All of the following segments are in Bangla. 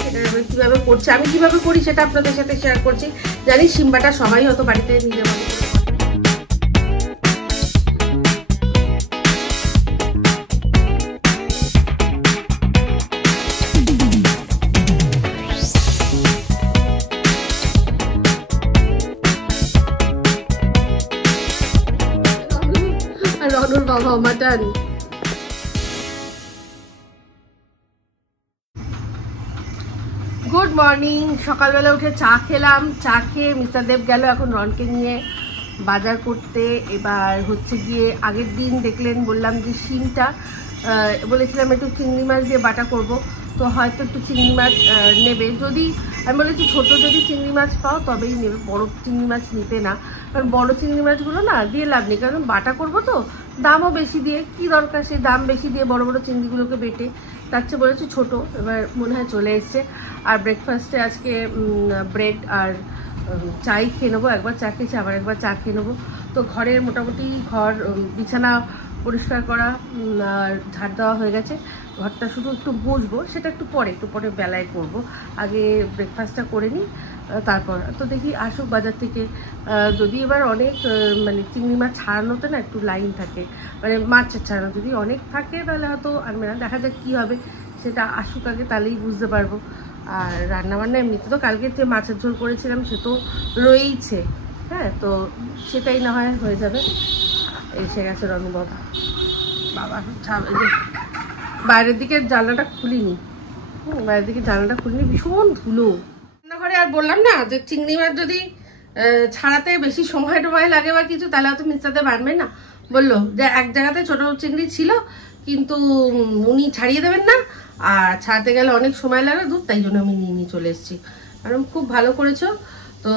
সেটা কিভাবে করছি, আমি কিভাবে করি সেটা আপনাদের সাথে শেয়ার করছি। জানি শিম বাটা সবাই হয়তো বাড়িতে নিজের মতো রনুর বাবা মাটন। গুড মর্নিং, সকালবেলা উঠে চা খেলাম, চা খেয়ে মিস্টার দেব গেল এখন রনকে নিয়ে বাজার করতে। এবার হচ্ছে গিয়ে আগের দিন দেখলেন বললাম যে শিমটা বলেছিলাম একটু চিংড়ি মাছ দিয়ে বাটা করব, তো হয়তো একটু চিংড়ি মাছ নেবে। যদি আমি বলেছি ছোটো যদি চিংড়ি মাছ পাও তবেই নেবে, বড় চিংড়ি মাছ নিতে না, কারণ বড় চিংড়ি মাছগুলো না দিয়ে লাভ নেই, কারণ বাটা করবো তো দামও বেশি দিয়ে কি দরকার সেই দাম বেশি দিয়ে বড় বড় চিংড়িগুলোকে বেটে, তার চেয়ে বলেছি ছোটো। এবার মনে হয় চলে এসছে। আর ব্রেকফাস্টে আজকে ব্রেড আর চাই খেয়ে নেবো, একবার চা খেয়েছি আবার একবার চা খেয়ে নেবো। তো ঘরের মোটামুটি ঘর বিছানা পরিষ্কার করা আর ঝাড় দেওয়া হয়ে গেছে, ঘরটা শুধু একটু মুছবো, সেটা একটু পরে বেলায় করব, আগে ব্রেকফাস্টটা করে নিই তারপর। তো দেখি আসুক বাজার থেকে, যদি এবার অনেক মানে চিংড়ি মাছ ছাড়ানোতে না একটু লাইন থাকে, মানে মাছের ছাড়ানো যদি অনেক থাকে তাহলে হয়তো আনবে না, দেখা যাক কী হবে, সেটা আসুক আগে তাহলেই বুঝতে পারবো। আর রান্নাবান্না এমনিতে তো কালকে যে মাছের ঝোল করেছিলাম সে তো রয়েইছে, হ্যাঁ, তো সেটাই না হয় হয়ে যাবে। এসে গেছে রনু বাবা, বাবা বাইরের দিকে জানলাটা খুলিনি, বাইরের দিকে জানলাটা খুলিনি, ভীষণ ধুলো রান্নাঘরে। আর বললাম না যে চিংড়ি মাছ যদি ছাড়াতে বেশি সময় টময় লাগে বা কিছু, তাহলে হয়তো মিস্টারতে বানবে না। বললো যে এক জায়গাতে ছোটো চিংড়ি ছিল কিন্তু উনি ছাড়িয়ে দেবেন না, আর ছাড়াতে গেলে অনেক সময় লাগে দুধ, তাই জন্য আমি নিয়ে চলে এসেছি। কারণ খুব ভালো করেছো। তো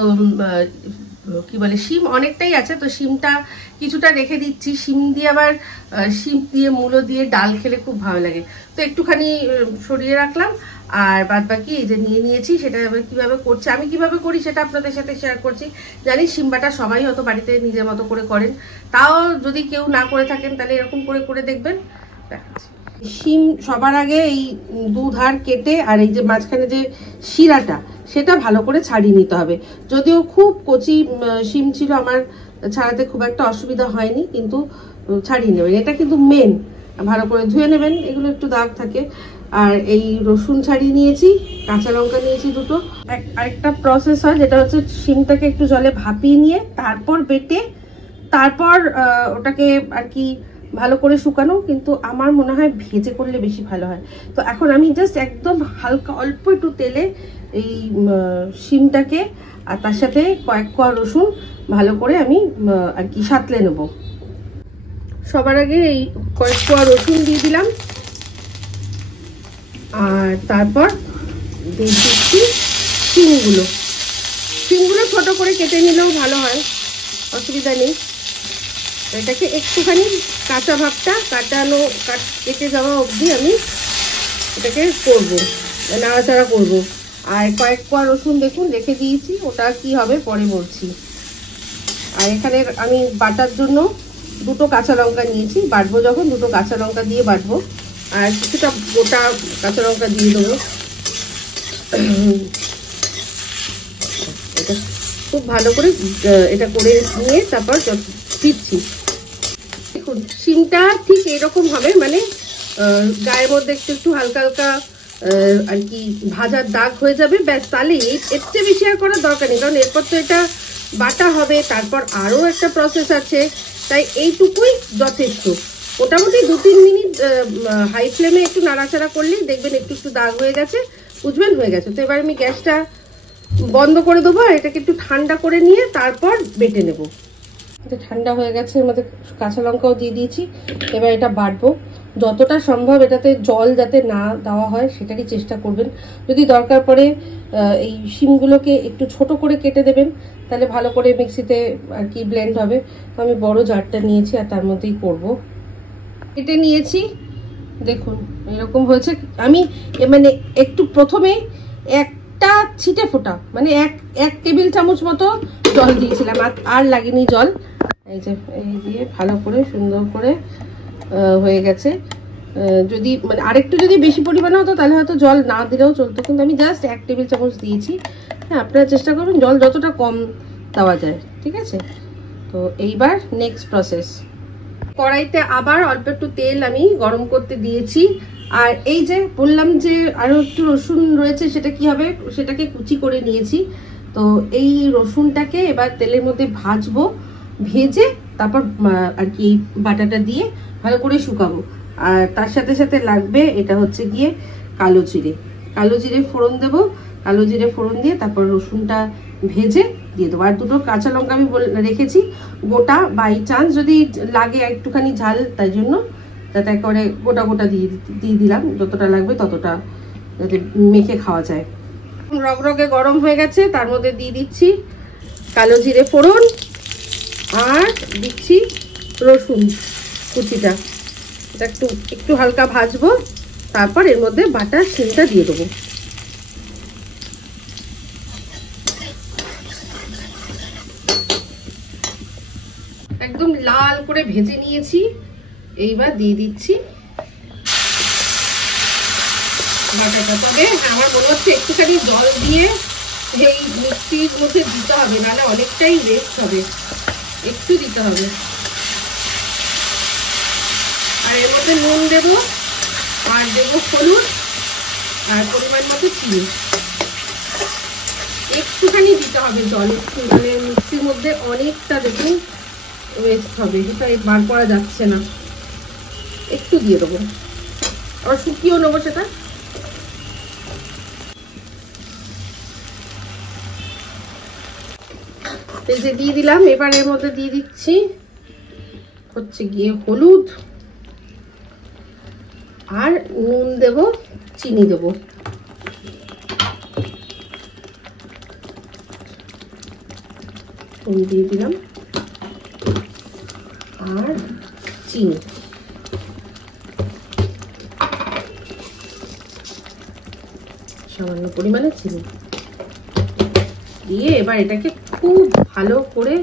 কি বলে শিম অনেকটাই আছে, তো শিমটা কিছুটা রেখে দিচ্ছি, শিম দিয়ে আবার শিম দিয়ে মূলো দিয়ে ডাল খেলে খুব ভালো লাগে, তো একটুখানি সরিয়ে রাখলাম। আর বাদ বাকি এই যে নিয়ে নিয়েছি, সেটা এবার কীভাবে করছি, আমি কিভাবে করি সেটা আপনাদের সাথে শেয়ার করছি। জানি শিম বাটা সবাই হয়তো বাড়িতে নিজের মতো করে করেন, তাও যদি কেউ না করে থাকেন তাহলে এরকম করে দেখবেন। দেখাচ্ছি। শিম সবার আগে এই দুধার কেটে আর এই যে মাঝখানে যে শিরাটা সেটা ভালো করে ছাড়িয়ে নিতে হবে। যদিও খুব কচি শিম ছিল, আমার ছাড়াতে খুব একটা অসুবিধা হয়নি, কিন্তু ছাড়িয়ে নেবেন, এটা কিন্তু মেন, ভালো করে ধুয়ে নেবেন, এগুলো একটু দাগ থাকে। আর এই রসুন ছাড়িয়ে নিয়েছি, কাঁচা লঙ্কা নিয়েছি দুটো। আরেকটা প্রসেস হয় যেটা হচ্ছে শিমটাকে একটু জলে ভাপিয়ে নিয়ে তারপর বেটে তারপর ওটাকে আর কি ভালো করে শুকানো, কিন্তু আমার মনে হয় ভেজে করলে বেশি ভালো হয়। তো এখন আমি জাস্ট একদম হালকা অল্প একটু তেলে এই শিমটাকে আর তার সাথে কয়েক কোয়া রসুন ভালো করে আমি আর কি সাঁতলে নেব। সবার আগে এই কয়েক কোয়া রসুন দিয়ে দিলাম, আর তারপর দিয়ে দিচ্ছি শিমগুলো ছোট করে কেটে নিলেও ভালো হয়, অসুবিধা নেই। এটাকে একটুখানি কাঁচা ভাবটা কেটে যাওয়া অবধি আমি এটাকে করবো, নাড়াচাড়া করবো। আর কয়েক কোয়া রসুন দেখুন রেখে দিয়েছি, ওটা কি হবে পরে বলছি। আর এখানে আমি বাটার জন্য দুটো কাঁচা লঙ্কা নিয়েছি, বাটবো যখন দুটো কাঁচা লঙ্কা দিয়ে বাটবো, আর কিছুটা গোটা কাঁচা লঙ্কা দিয়ে দেবো। এটা খুব ভালো করে এটা করে নিয়ে তারপর দিচ্ছি। দেখুন শিমটা ঠিক এরকম হবে, মানে গায়ের মধ্যে একটু হালকা হালকা আর কি ভাজার দাগ হয়ে যাবে, ব্যাস। তাহলে এর চেয়ে বেশি আর করার দরকার নেই, কারণ এরপর তো এটা বাটা হবে, তারপর আরও একটা প্রসেস আছে, তাই এইটুকুই যথেষ্ট। মোটামুটি 2-3 মিনিট হাই ফ্লেমে একটু নাড়াচাড়া করলেই দেখবেন একটু দাগ হয়ে গেছে, বুঝবেন হয়ে গেছে। তো এবার আমি গ্যাসটা বন্ধ করে দেবো, আর এটাকে একটু ঠান্ডা করে নিয়ে তারপর বেটে নেব। এটা ঠান্ডা হয়ে গেছে, এর মধ্যে কাঁচা লঙ্কাও দিয়ে দিয়েছি। এবার এটা বাটবো, যতটা সম্ভব এটাতে জল যাতে না দেওয়া হয় সেটারই চেষ্টা করবেন। যদি দরকার পড়ে এই শিমগুলোকে একটু ছোট করে কেটে দেবেন, তাহলে ভালো করে মিক্সিতে আর কি ব্লেন্ড হবে। তো আমি বড় জারটা নিয়েছি আর তার মধ্যেই করব। কেটে নিয়েছি, দেখুন এরকম হয়েছে। আমি মানে একটু প্রথমে একটা ছিটে ফোটা মানে এক টেবিল চামচ মতো জল দিয়েছিলাম, আর লাগেনি জল। এই যে এই দিয়ে ভালো করে সুন্দর করে হয়ে গেছে। যদি মানে আরেকটু যদি বেশি পরিমাণে হতো তাহলে হয়তো জল না দিলেও চলতো, কিন্তু আমি জাস্ট 1 টেবিল চামচ দিয়েছি। হ্যাঁ, আপনারা চেষ্টা করবেন জল যতটা কম দেওয়া যায়, ঠিক আছে? তো এইবার নেক্সট প্রসেস, কড়াইতে আবার অল্প একটু তেল আমি গরম করতে দিয়েছি। আর এই যে বললাম যে আরো একটু রসুন রয়েছে, সেটা কি হবে, সেটাকে কুচি করে নিয়েছি। তো এই রসুনটাকে এবার তেলের মধ্যে ভাজবো, ভেজে তারপর আর কি বাটাটা দিয়ে ভালো করে শুকাবো। আর তার সাথে সাথে লাগবে এটা হচ্ছে গিয়ে কালো জিরে। কালো জিরে ফোড়ন দেবো, কালো জিরে ফোড়ন দিয়ে তারপর রসুনটা ভেজে দিয়ে দেবো। আর 2টো কাঁচা লঙ্কা আমি রেখেছি গোটা, বাই চান্স যদি লাগে একটুখানি ঝাল, তাই জন্য যাতে করে গোটা গোটা দিয়ে দিলাম, যতটা লাগবে ততটা যাতে মেখে খাওয়া যায়। রগরগে গরম হয়ে গেছে, তার মধ্যে দিয়ে দিচ্ছি কালো জিরে ফোড়ন আর দিচ্ছি রসুন কুচিটা। এটা একটু হালকা ভাজবো, তারপর এর মধ্যে বাটা শিমটা দিয়ে দেবো। একদম লাল করে ভেজে নিয়েছি, এইবার দিয়ে দিচ্ছি বাটাটা। তবে আমার মনে হচ্ছে একটুখানি জল দিয়ে এই মিক্সির মধ্যে দিতে হবে, নাহলে অনেকটাই ওয়েস্ট হবে, একটু দিতে হবে। আর এর মধ্যে নুন দেবো, আর দেবো হলুদ, আর পরিমাণ মতো চিনি। একটুখানি দিতে হবে জল, একটু, মানে মিক্সির মধ্যে অনেকটা দেখুন ওয়েস্ট হবে, এটা বার করা যাচ্ছে না। একটু দিয়ে দেবো, আবার শুকিয়েও নেবো সেটা। এই যে দিয়ে দিলাম, এবার এর মধ্যে দিয়ে দিচ্ছি হচ্ছে গিয়ে হলুদ, আর নুন দেব, চিনি দেব। নুন দিয়ে দিলাম আর চিনি। সামান্য পরিমাণে চিনি দিয়ে এবার এটাকে খুব ভালো করে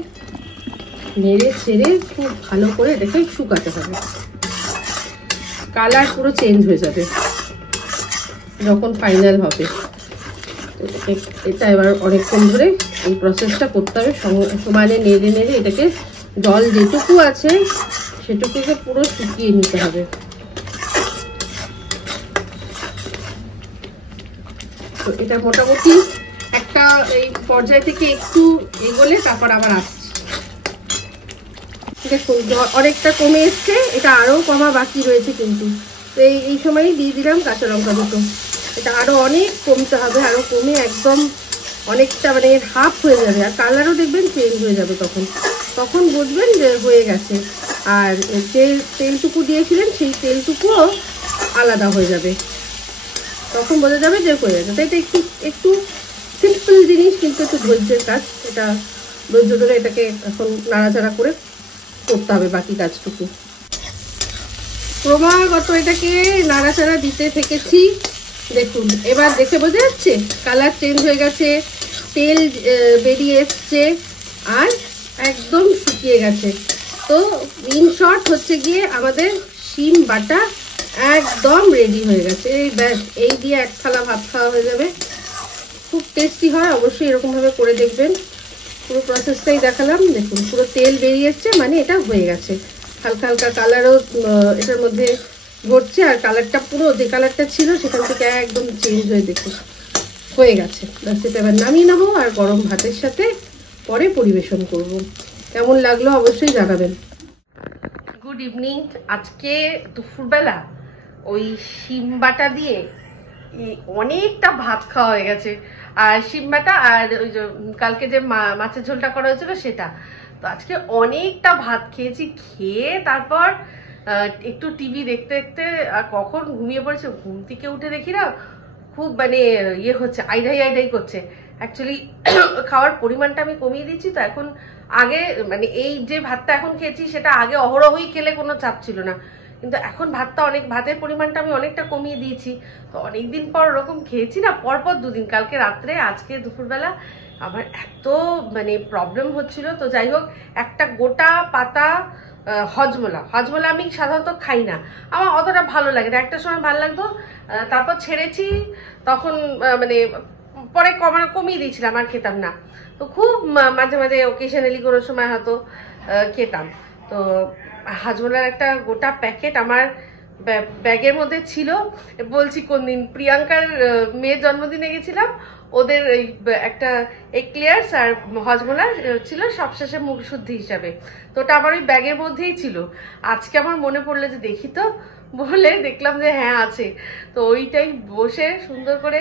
নেড়ে ছেড়ে খুব ভালো করে এটাকে শুকাতে হবে। কালার পুরো চেঞ্জ হয়ে যাবে যখন ফাইনাল হবে। এটা এবার অনেকক্ষণ ধরে এই প্রসেসটা করতে হবে, সমানে নেড়ে নেড়ে এটাকে জল যেটুকু আছে সেটুকুকে পুরো শুকিয়ে নিতে হবে। তো এটা মোটামুটি একটা এই পর্যায় থেকে একটু এগোলে তারপর আবার আসছে। দেখুন অনেকটা কমে এসছে, এটা আরো কমা বাকি রয়েছে কিন্তু। তো এই সময়ই দিয়ে দিলাম কাঁচা লঙ্কা দুটো। এটা আরো অনেক কমতে হবে, আরো কমে একদম অনেকটা মানে হাফ হয়ে যাবে। আর কালারও দেখবেন চেঞ্জ হয়ে যাবে, তখন বুঝবেন যে হয়ে গেছে। আর যে তেলটুকু দিয়েছিলেন সেই তেলটুকুও আলাদা হয়ে যাবে, তখন বোঝা যাবে যে হয়ে গেছে। তাই এটা একটু সিম্পল জিনিস, কিন্তু একটু ধৈর্যের কাজ। এটা ধৈর্য ধরে এটাকে এখন নাড়াচাড়া করে করতে হবে বাকি কাজটুকু। ক্রমাগত এটাকে নাড়াচাড়া দিতে থেকেছি। দেখুন এবার দেখে বোঝা যাচ্ছে কালার চেঞ্জ হয়ে গেছে, তেল বেরিয়ে এসছে আর একদম শুকিয়ে গেছে। তো ইন শর্ট হচ্ছে গিয়ে আমাদের শিম বাটা একদম রেডি হয়ে গেছে। এই ব্যাস, এই দিয়ে এক থালা ভাত খাওয়া হয়ে যাবে। খুব টেস্টি হয়, অবশ্যই এরকম ভাবে করে দেখবেন। পুরো প্রসেসটাই দেখালাম, দেখুন পুরো তেল বেরিয়ে এসছে, মানে এটা হয়ে গেছে। হালকা হালকা কালারও এটার মধ্যে ঘটছে, আর কালারটা পুরো যে কালারটা ছিল সেখান থেকে একদম চেঞ্জ হয়ে দেখুন হয়ে গেছে। সেটা এবার নামিয়ে নেবো আর গরম ভাতের সাথে পরে পরিবেশন করব। কেমন লাগলো অবশ্যই জানাবেন। Good evening. আজকে দুপুরবেলা ওই শিম বাটা দিয়ে অনেকটা ভাত খাওয়া হয়ে গেছে। আর শিম বাটা আর ওই যে কালকে যে মাছের ঝোলটা করা হয়েছিল সেটা। তো আজকে অনেকটা ভাত খেয়েছি, খেয়ে তারপর একটু টিভি দেখতে দেখতে আর কখন ঘুমিয়ে পড়েছে। ঘুম থেকে উঠে দেখি না খুব মানে ইয়ে হচ্ছে, আইডাই করছে। অ্যাকচুয়ালি খাওয়ার পরিমাণটা আমি কমিয়ে দিচ্ছি। তো এখন আগে মানে এই যে ভাতটা এখন খেয়েছি সেটা আগে অহরহই খেলে কোনো চাপ ছিল না, কিন্তু এখন ভাতের পরিমাণটা আমি অনেকটা কমিয়ে দিয়েছি। তো অনেকদিন পর ওরকম খেয়েছি না, পরপর দুদিন, কালকে রাত্রে আজকে দুপুরবেলা আমার এত মানে প্রবলেম হচ্ছিল। তো যাই হোক, একটা গোটা পাতা হজমোলা। হজমোলা আমি সাধারণত খাই না, আমার অতটা ভালো লাগে না, একটা সময় ভালো লাগতো, তারপর ছেড়েছি, তখন মানে পরে কমিয়ে দিয়েছিলাম, আর খেতাম না। তো খুব মাঝে মাঝে ওকেশনালি কোনো সময় হয়তো খেতাম। তো হাজমোলার একটা গোটা প্যাকেট আমার ব্যাগের মধ্যে ছিল। বলছি কোন দিন প্রিয়াঙ্কার মেয়ের জন্মদিনে গেছিলাম, ওদের একটা এক্লেয়ার্স আর হজমোলা ছিল সবশেষে মুখ শুদ্ধি হিসাবে, তো ওটা আমার ওই ব্যাগের মধ্যেই ছিল। আজকে আমার মনে পড়লো যে দেখি তো, বলে দেখলাম যে হ্যাঁ আছে। তো ওইটাই বসে সুন্দর করে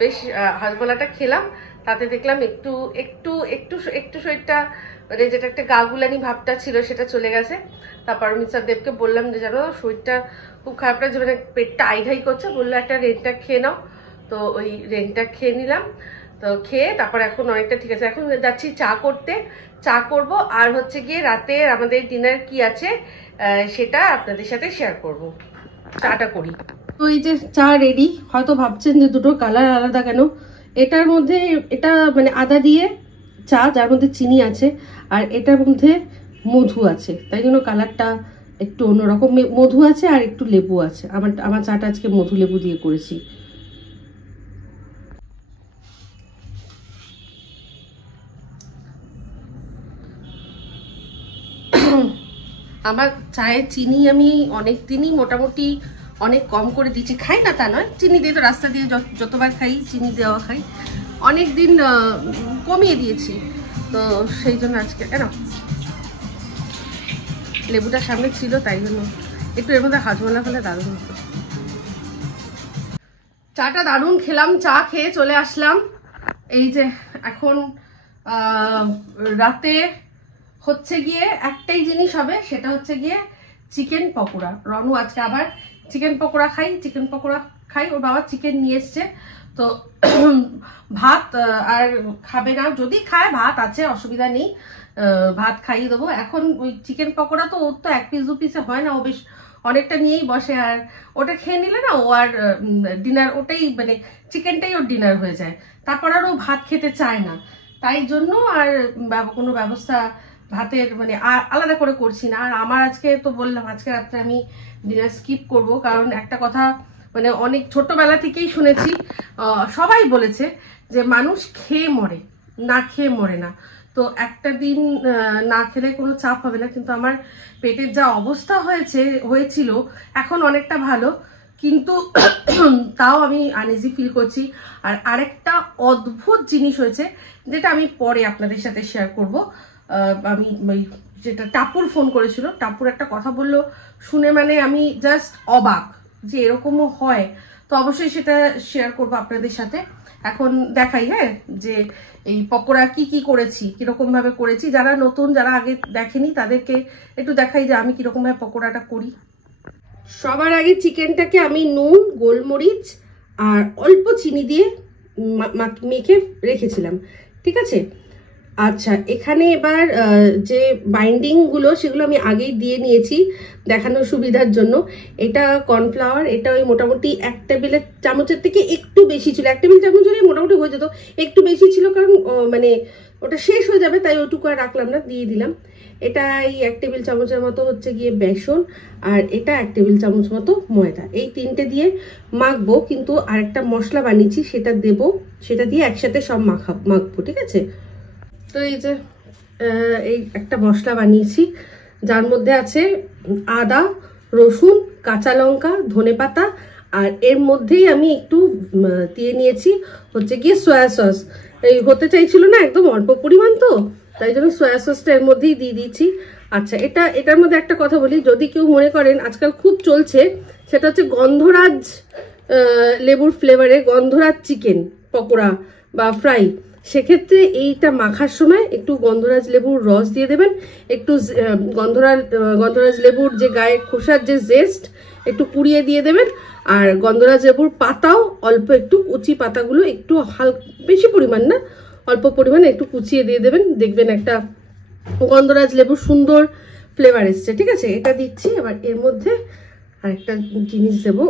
বেশ হজমোলাটা খেলাম, তাতে দেখলাম একটু একটু একটু একটু শরীরটা মানে যেটা একটা গাগুলানি ভাবটা ছিল সেটা চলে গেছে। তারপর মিস্টার দেবকে বললাম যে জানো শরীরটা খুব খারাপ লাগছে, মানে পেটটা আইঢাই করছে, বললো একটা রেনটা খেয়ে নাও। তো ওই রেনটা খেয়ে নিলাম, তো খেয়ে তারপর এখন অনেকটা ঠিক আছে। এখন যাচ্ছি চা করতে, চা করব, আর হচ্ছে গিয়ে রাতে আমাদের ডিনার কি আছে সেটা আপনাদের সাথে শেয়ার করব। চাটা করি। তো এই যে চা রেডি। হয়তো ভাবছেন যে দুটো কালার আলাদা কেন, এটার মধ্যে এটা মানে আদা দিয়ে চা, যার মধ্যে চিনি আছে, আর এটার মধ্যে মধু আছে, তাই জন্য কালারটা একটু অন্যরকম। মধু আছে আর একটু লেবু আছে, আমার চাটা আজকে মধু লেবু দিয়ে করেছি। আমার চায়ে চিনি আমি অনেক দিনই মোটামুটি অনেক কম করে দিচ্ছি, খাই না তা নয়, চিনি দিয়ে তো রাস্তা দিয়ে যতবার খাই চিনি দেওয়া খাই, অনেক দিন কমিয়ে দিয়েছি। তো সেই জন্য আজকে কেন লেবুটা সামনে ছিল, তাই জন্য একটু এর মধ্যে হাজমোলা ফেলে দারুণ হতো। চাটা দারুণ খেলাম, চা খেয়ে চলে আসলাম। এই যে এখন রাতে হচ্ছে গিয়ে একটাই জিনিস হবে, সেটা হচ্ছে গিয়ে চিকেন পকোড়া। রনু আজকে আবার চিকেন পকোড়া খাই, ওর বাবা চিকেন নিয়ে এসছে। তো ভাত আর খাবে না, যদি খায় ভাত আছে, অসুবিধা নেই, ভাত খাইয়ে দেবো। এখন ওই চিকেন পকোড়া তো ওর তো 1 পিস 2 পিসে হয় না, ও বেশ অনেকটা নিয়েই বসে, আর ওটা খেয়ে নিলে না ও আর ডিনার, ওটাই মানে চিকেনটাই ওর ডিনার হয়ে যায়, তারপর আর ও ভাত খেতে চায় না। তাই জন্য আর কোনো ব্যবস্থা ভাতের মানে আলাদা করে করছি না। আর আমার আজকে তো বললাম আজকে রাত্রে আমি ডিনার স্কিপ করব, কারণ একটা কথা মানে অনেক ছোটবেলা থেকেই শুনেছি, সবাই বলেছে যে মানুষ খেয়ে মরে, না খেয়ে মরে না। তো একটা দিন না খেলে কোনো চাপ হবে না, কিন্তু আমার পেটের যা অবস্থা হয়েছিল এখন অনেকটা ভালো, কিন্তু তাও আমি আনইজি ফিল করছি। আর আরেকটা অদ্ভুত জিনিস হয়েছে, যেটা আমি পরে আপনাদের সাথে শেয়ার করব। আমি যেটা টাপুর ফোন করেছিল, টাপুর একটা কথা বললো শুনে মানে আমি জাস্ট অবাক যে এরকমও হয়। তো অবশ্যই সেটা শেয়ার করবো আপনাদের সাথে। এখন দেখাই হ্যাঁ যে এই পকোড়া কি করেছি, কিরকম ভাবে করেছি। যারা নতুন, যারা আগে দেখেনি তাদেরকে একটু দেখাই যে আমি কিরকম ভাবে পকোড়াটা করি। সবার আগে চিকেনটাকে আমি নুন, গোলমরিচ আর অল্প চিনি দিয়ে মেখে রেখেছিলাম, ঠিক আছে। আচ্ছা, এখানে এবার যে বাইন্ডিং গুলো সেগুলো আমি আগেই দিয়ে নিয়েছি দেখানোর সুবিধার জন্য। এটা কর্নফ্লাওয়ার, এটা ওই মোটামুটি 1 টেবিল চামচের থেকে একটু বেশি ছিল, 1 টেবিল চামচ হলে মোটামুটি হয়ে যেত, একটু বেশি ছিল কারণ মানে ওটা শেষ হয়ে যাবে, তাই ওইটুকু আর রাখলাম না, দিয়ে দিলাম। এটা এই 1 টেবিল চামচের মতো হচ্ছে গিয়ে বেসন, আর এটা 1 টেবিল চামচ মতো ময়দা, এই 3টে দিয়ে মাখবো। কিন্তু আরেকটা মশলা বানিয়েছি সেটা দেব, সেটা দিয়ে একসাথে সব মাখবো, ঠিক আছে। তো এই যে এই একটা মশলা বানিয়েছি, যার মধ্যে আছে আদা, রসুন, কাঁচা লঙ্কা, ধনেপাতা, আর এর মধ্যেই আমি একটু দিয়ে নিয়েছি হচ্ছে গিয়ে সয়া সস। এই হতে চাইছিল না একদম অল্প পরিমাণ, তো তাই জন্য সয়া সসটা এর মধ্যেই দিয়ে দিয়েছি। আচ্ছা, এটার মধ্যে একটা কথা বলি, যদি কেউ মনে করেন আজকাল খুব চলছে, সেটা হচ্ছে গন্ধরাজ লেবুর ফ্লেভারে গন্ধরাজ চিকেন পকোড়া বা ফ্রাই, সেক্ষেত্রে এইটা মাখার সময় একটু গন্ধরাজ লেবুর রস দিয়ে দেবেন, একটু গন্ধরাজ লেবুর যে গায়ে খোসার যে জেস্ট একটু পুড়িয়ে দিয়ে দেবেন, আর গন্ধরাজ লেবুর পাতাও অল্প একটু, কুচি পাতাগুলো একটু বেশি পরিমাণ না, অল্প পরিমাণে একটু কুচিয়ে দিয়ে দেবেন, দেখবেন একটা গন্ধরাজ লেবুর সুন্দর ফ্লেভার এসছে, ঠিক আছে। এটা দিচ্ছি। এবার এর মধ্যে আরেকটা জিনিস দেবো,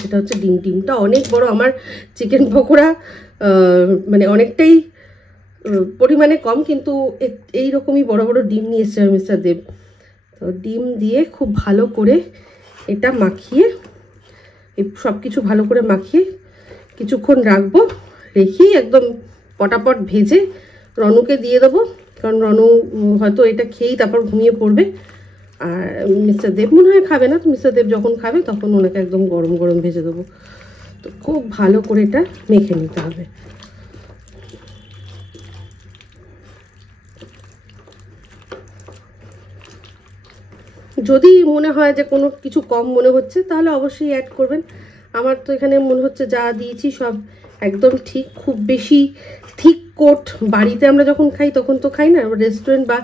সেটা হচ্ছে ডিমটা অনেক বড়, আমার চিকেন পকোড়া মানে অনেকটাই পরিমাণে কম, কিন্তু এইরকমই বড় বড় ডিম নিয়ে এসছে মিস্টার দেব। তো ডিম দিয়ে খুব ভালো করে এটা মাখিয়ে, এই সব কিছু ভালো করে মাখিয়ে কিছুক্ষণ রাখবো। রেখেই একদম পটাপট ভেজে রনুকে দিয়ে দেবো, কারণ রনু হয়তো এটা খেয়েই তারপর ঘুমিয়ে পড়বে। আর মিস্টার দেব মনে হয় খাবে না, তো মিস্টার দেব যখন খাবে তখন ওনাকে একদম গরম গরম ভেজে দেবো। তো খুব ভালো করে এটা মেখে নিতে হবে। যদি মনে হয় যে কোনো কিছু কম মনে হচ্ছে তাহলে অবশ্যই অ্যাড করবেন। আমার তো এখানে মনে হচ্ছে যা দিয়েছি সব একদম ঠিক। খুব বেশি ঠিক কোট বাড়িতে আমরা যখন খাই তখন তো খাই না, রেস্টুরেন্ট বা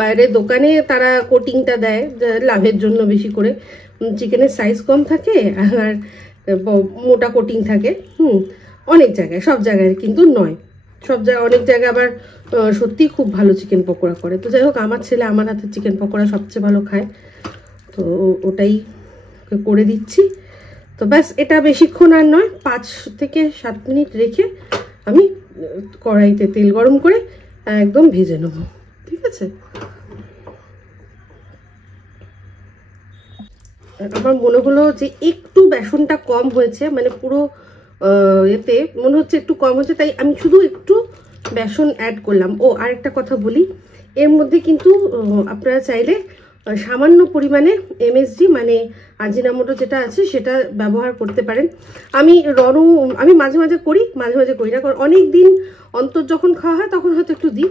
বাইরে দোকানে তারা কোটিংটা দেয় লাভের জন্য বেশি করে। চিকেনের সাইজ কম থাকে আর মোটা কোটিং থাকে। অনেক জায়গায়, সব জায়গায় কিন্তু নয়, সব জায়গায় অনেক জায়গায় আবার সত্যিই খুব ভালো চিকেন পকোড়া করে। তো যাই হোক, আমার ছেলে আমার হাতের চিকেন পকোড়া সবচেয়ে ভালো খায়, তো ওটাই করে দিচ্ছি। তো ব্যাস, এটা বেশিক্ষণ আর নয়, 5 থেকে 7 মিনিট রেখে আমি কড়াইতে তেল গরম করে একদম ভেজে নেব। ঠিক আছে? আমার মনে হলো যে একটু বেসনটা কম হয়েছে, মানে পুরো এতে মনে হচ্ছে একটু কম হচ্ছে, তাই আমি শুধু একটু বেসন অ্যাড করলাম। ও আরেকটা কথা বলি, এর মধ্যে কিন্তু আপনারা চাইলে সামান্য পরিমাণে এমএসজি মানে আজিনামোটো যেটা আছে সেটা ব্যবহার করতে পারেন। আমি মাঝে মাঝে করি, মাঝে মাঝে করি না, কারণ অনেক দিন অন্তর যখন খাওয়া হয় তখন হয়তো একটু দিই,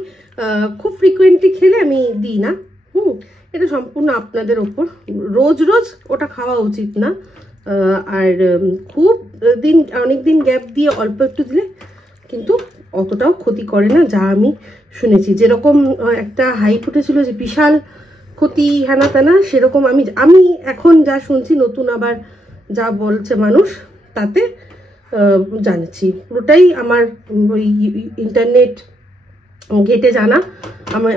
খুব ফ্রিকুয়েন্টলি খেলে আমি দিই না। এটা সম্পূর্ণ আপনাদের ওপর, রোজ রোজ ওটা খাওয়া উচিত না। আর খুব অনেক দিন গ্যাপ দিয়ে অল্প একটু দিলে কিন্তু অতটাও ক্ষতি করে না, যা আমি শুনেছি। যেরকম একটা হাইপ উঠেছিল যে বিশাল ক্ষতি হেনা তেনা, সেরকম আমি এখন যা শুনছি, নতুন আবার যা বলছে মানুষ, তাতে জানছি। পুরোটাই আমার ওই ইন্টারনেট ঘেটে জানা।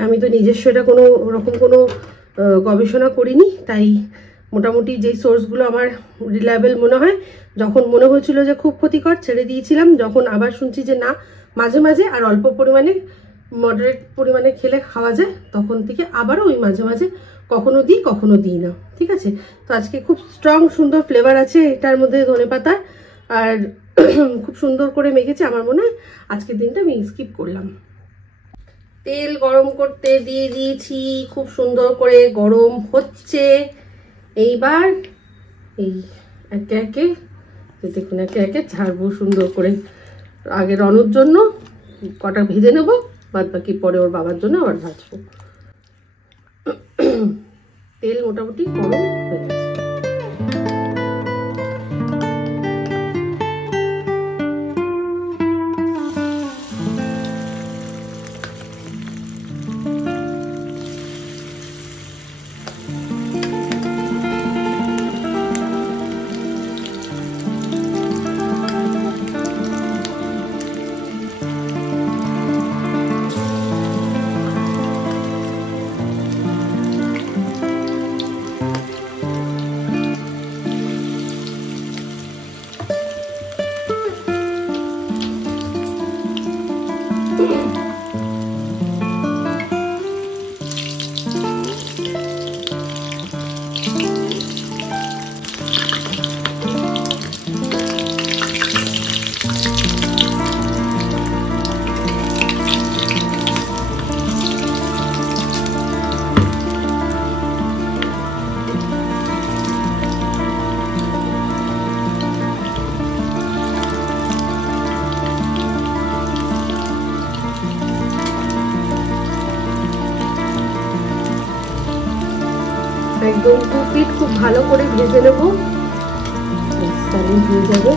আমি তো নিজস্ব এটা কোনো রকম কোনো গবেষণা করিনি, তাই মোটামুটি যেই সোর্সগুলো আমার রিলায়েবল মনে হয়, যখন মনে হয়েছিল যে খুব ক্ষতিকর ছেড়ে দিয়েছিলাম, যখন আবার শুনছি যে না মাঝে মাঝে আর অল্প পরিমাণে মডারেট পরিমাণে খেলে খাওয়া যায়, তখন থেকে আবারও ওই মাঝে মাঝে কখনো দিই কখনো দিই না। ঠিক আছে? তো আজকে খুব স্ট্রং সুন্দর ফ্লেভার আছে এটার মধ্যে ধনেপাতা, আর খুব সুন্দর করে মেখেছে। আমার মনে হয় আজকের দিনটা আমি স্কিপ করলাম। তেল গরম করতে দিয়ে দিয়েছি, খুব সুন্দর করে গরম হচ্ছে। এইবার এই একে একে দেখুন, একে একে ছাড়বো সুন্দর করে। আগে রনুর জন্য কটা ভেজে নেবো, বাদ বাকি পরে ওর বাবার জন্য আবার ভাজবো। তেল মোটামুটি গরম হয়ে গেছে। একদম 2 পিঠ খুব ভালো করে ভেজে নেব, হয়ে যাবে।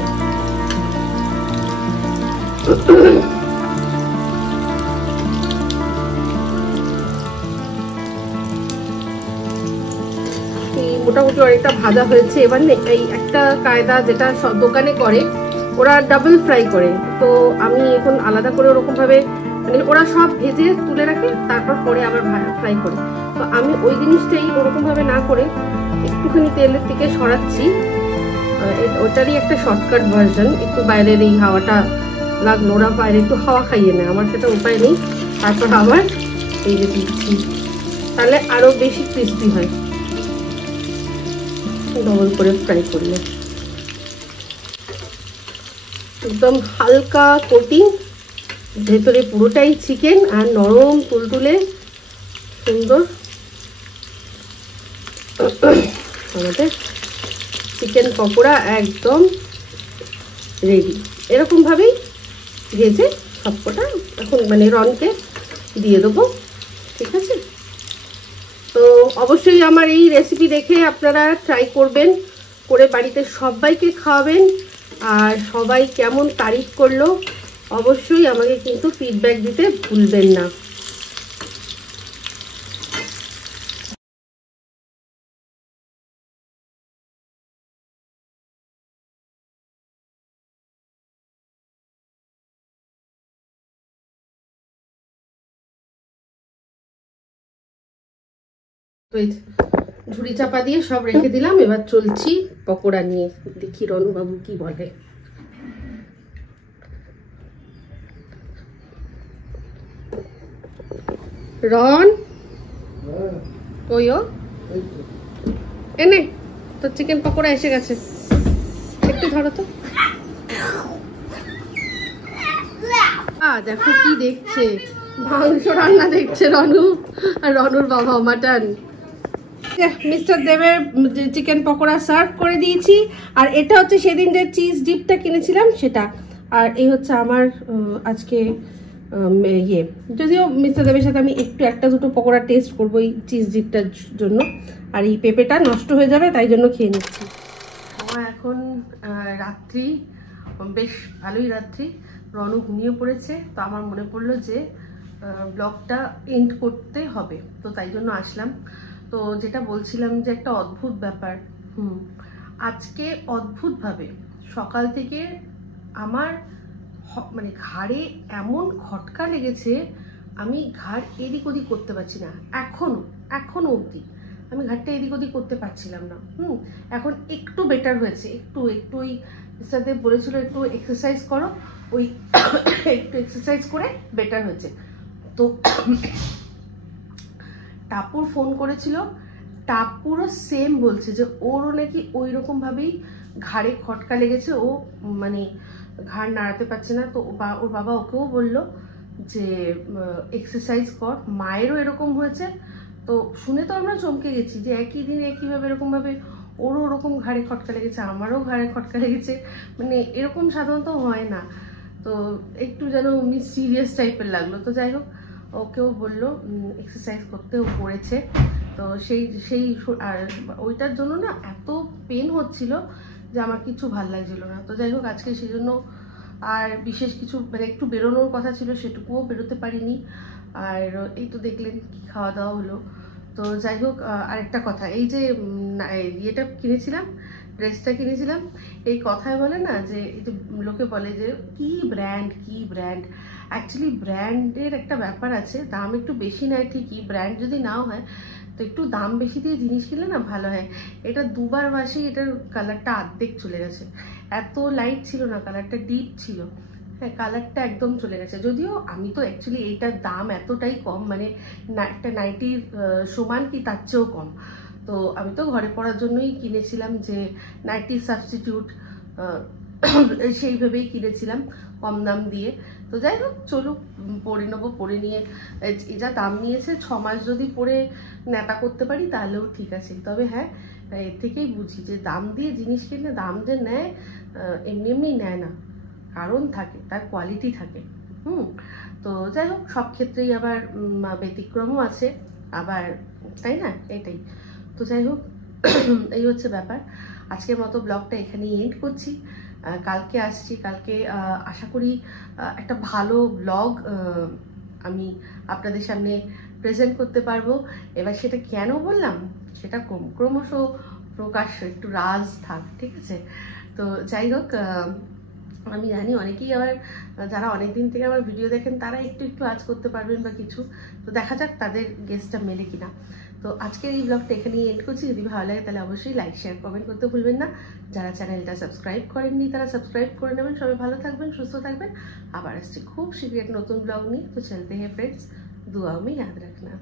মোটামুটি অনেকটা ভাজা হয়েছে। এবার এই একটা কায়দা যেটা সব দোকানে করে, ওরা ডাবল ফ্রাই করে, তো আমি এখন আলাদা করে ওরকম ভাবে, মানে ওরা সব ভেজে তুলে রাখে তারপর পরে আবার ফ্রাই করে। তো আমি ওই জিনিসটাই ওরকম ভাবে না করে একটুখানি তেলের থেকে সরাচ্ছি। ওটারই একটা শর্টকাট ভার্সন। একটু বাইরের এই হাওয়াটা লাগলো, ওরা বাইরে একটু হাওয়া খাইয়ে নেয়, আমার সেটা উপায় নেই। তারপর আবার এই যে দিচ্ছি, তাহলে আরো বেশি ক্রিস্পি হয়। ডবল করে ফ্রাই করলে। একদম হালকা কোটিং, ভেতরে পুরোটাই চিকেন আর নরম তুলতুলে সুন্দর আমাদের চিকেন পকোড়া একদম রেডি। এরকমভাবেই ভেজে সবকটা এখন মানে রনকে দিয়ে দেবো, ঠিক আছে? তো অবশ্যই আমার এই রেসিপি দেখে আপনারা ট্রাই করবেন, করে বাড়িতে সবাইকে খাওয়াবেন। আর সবাই কেমন তারিফ করলো অবশ্যই আমাকে কিন্তু ফিডব্যাক দিতে ভুলবেন না। ঝুড়ি চাপা দিয়ে সব রেখে দিলাম, এবার চলছি পকোড়া নিয়ে। দেখি রনুবাবু কি বলে। রন, ওইও এনে তো চিকেন পকোড়া এসে গেছে, একটু ধরো তো। দেখো কি দেখছে, মাংস রান্না দেখছে রনু, আর রনুর বাবা মাটন। মিস্টার দেবের চিকেন পকোড়া সার্ভ করে দিয়েছি। আর এটা হচ্ছে সেদিন যে চিজ ডিপটা কিনেছিলাম সেটা। আর এই হচ্ছে আমার আজকে ইয়ে, যদিও মিস্টার দেবের সাথে আমি একটু একটা দুটো পকোড়া টেস্ট করবো এই চিজ ডিপটার জন্য। আর এই পেঁপেটা নষ্ট হয়ে যাবে তাই জন্য খেয়ে নিচ্ছি। আমার এখন রাত্রি, বেশ ভালোই রাত্রি, রনু ঘুমিয়ে পড়েছে। তো আমার মনে পড়লো যে ব্লগটা এন্ড করতে হবে, তো তাই জন্য আসলাম। তো যেটা বলছিলাম যে একটা অদ্ভুত ব্যাপার, আজকে অদ্ভুতভাবে সকাল থেকে আমার মানে ঘাড়ে এমন খটকা লেগেছে, আমি ঘাড় এদিক ওদিক করতে পারছি না। এখনো অবধি আমি ঘাড়টা এদিক ওদিক করতে পারছিলাম না। এখন একটু বেটার হয়েছে, একটু ওই সাথে বলেছিল একটু এক্সারসাইজ করো, ওই একটু এক্সারসাইজ করে বেটার হয়েছে। তো টাপুর ফোন করেছিল, টাপুরও সেম বলছে যে ওরও নাকি ওই রকমভাবেই ঘাড়ে খটকা লেগেছে, ও মানে ঘাড় নাড়াতে পারছে না। তো ওর বাবা ওকেও বললো যে এক্সারসাইজ কর। মায়েরও এরকম হয়েছে। তো শুনে তো আমরা চমকে গেছি যে একই দিনে একইভাবে এরকমভাবে ওরও ওরকম ঘাড়ে খটকা লেগেছে, আমারও ঘাড়ে খটকা লেগেছে, মানে এরকম সাধারণত হয় না। তো একটু যেন মিস্টিরিয়াস টাইপের লাগলো। তো যাই হোক, ওকেও বললো এক্সারসাইজ করতেও করেছে। তো সেই আর ওইটার জন্য না এত পেন হচ্ছিল যে আমার কিছু ভাল লাগছিল না। তো যাই হোক, আজকে সেই জন্য আর বিশেষ কিছু মানে একটু বেরোনোর কথা ছিল, সেটুকুও বেরোতে পারিনি। আর এই তো দেখলেন কি খাওয়া দাওয়া হলো। তো যাই হোক, আরেকটা কথা, এই যে ইয়েটা কিনেছিলাম, ড্রেসটা কিনেছিলাম, এই কথায় বলে না যে এই যে লোকে বলে যে কি ব্র্যান্ড। অ্যাকচুয়ালি ব্র্যান্ডের একটা ব্যাপার আছে, দাম একটু বেশি নেয় ঠিকই, ব্র্যান্ড যদি নাও হয় তো একটু দাম বেশি দিয়ে জিনিস কিনলে না ভালো হয়। এটা দুবার বাসেই এটার কালারটা অর্ধেক চলে গেছে, এত লাইট ছিল না, কালারটা ডিপ ছিল। হ্যাঁ, কালারটা একদম চলে গেছে। যদিও আমি তো অ্যাকচুয়ালি এইটার দাম এতটাই কম, মানে একটা নাইটির সমান কি তার চেয়েও কম। তো আমি তো ঘরে পরার জন্যই কিনেছিলাম, যে নাইটি সাবস্টিটিউট সেইভাবেই কিনেছিলাম কম দাম দিয়ে। তো যাই হোক, চলুক পরে নেবো, পরে নিয়ে এই যা দাম নিয়েছে 6 মাস যদি পরে ন্যাপা করতে পারি তাহলেও ঠিক আছে। তবে হ্যাঁ, এর থেকেই বুঝি যে দাম দিয়ে জিনিস কিনলে দাম যে নেয় এমনি নেয় না, কারণ থাকে, তার কোয়ালিটি থাকে। তো যাই হোক, সব ক্ষেত্রেই আবার ব্যতিক্রমও আছে আবার, তাই না? এটাই তো। যাই হোক, এই হচ্ছে ব্যাপার। আজকের মতো ব্লগটা এখানেই এন্ড করছি। কালকে আসছি, কালকে আশা করি একটা ভালো ব্লগ আমি আপনাদের সামনে প্রেজেন্ট করতে পারবো। এবার সেটা কেন বললাম, সেটা ক্রমশ প্রকাশ্য, একটু রাজ থাক, ঠিক আছে? তো যাই হোক, আমি জানি অনেকেই আবার যারা অনেকদিন থেকে আমার ভিডিও দেখেন তারা একটু আজ করতে পারবেন বা কিছু। তো দেখা যাক তাদের গেস্টটা মেলে কিনা। তো আজকের এই ব্লগটা এখানেই এন্ড করছি। যদি ভালো লাগে তাহলে অবশ্যই লাইক, শেয়ার, কমেন্ট করতে ভুলবেন না। যারা চ্যানেলটা সাবস্ক্রাইব করেননি তারা সাবস্ক্রাইব করে নেবেন। সবাই ভালো থাকবেন, সুস্থ থাকবেন। আবার আসছি খুব শীঘ্রই এক নতুন ব্লগ নিয়ে। তো চলতে হ্যাঁ ফ্রেন্ডস, দুআ में याद रखना।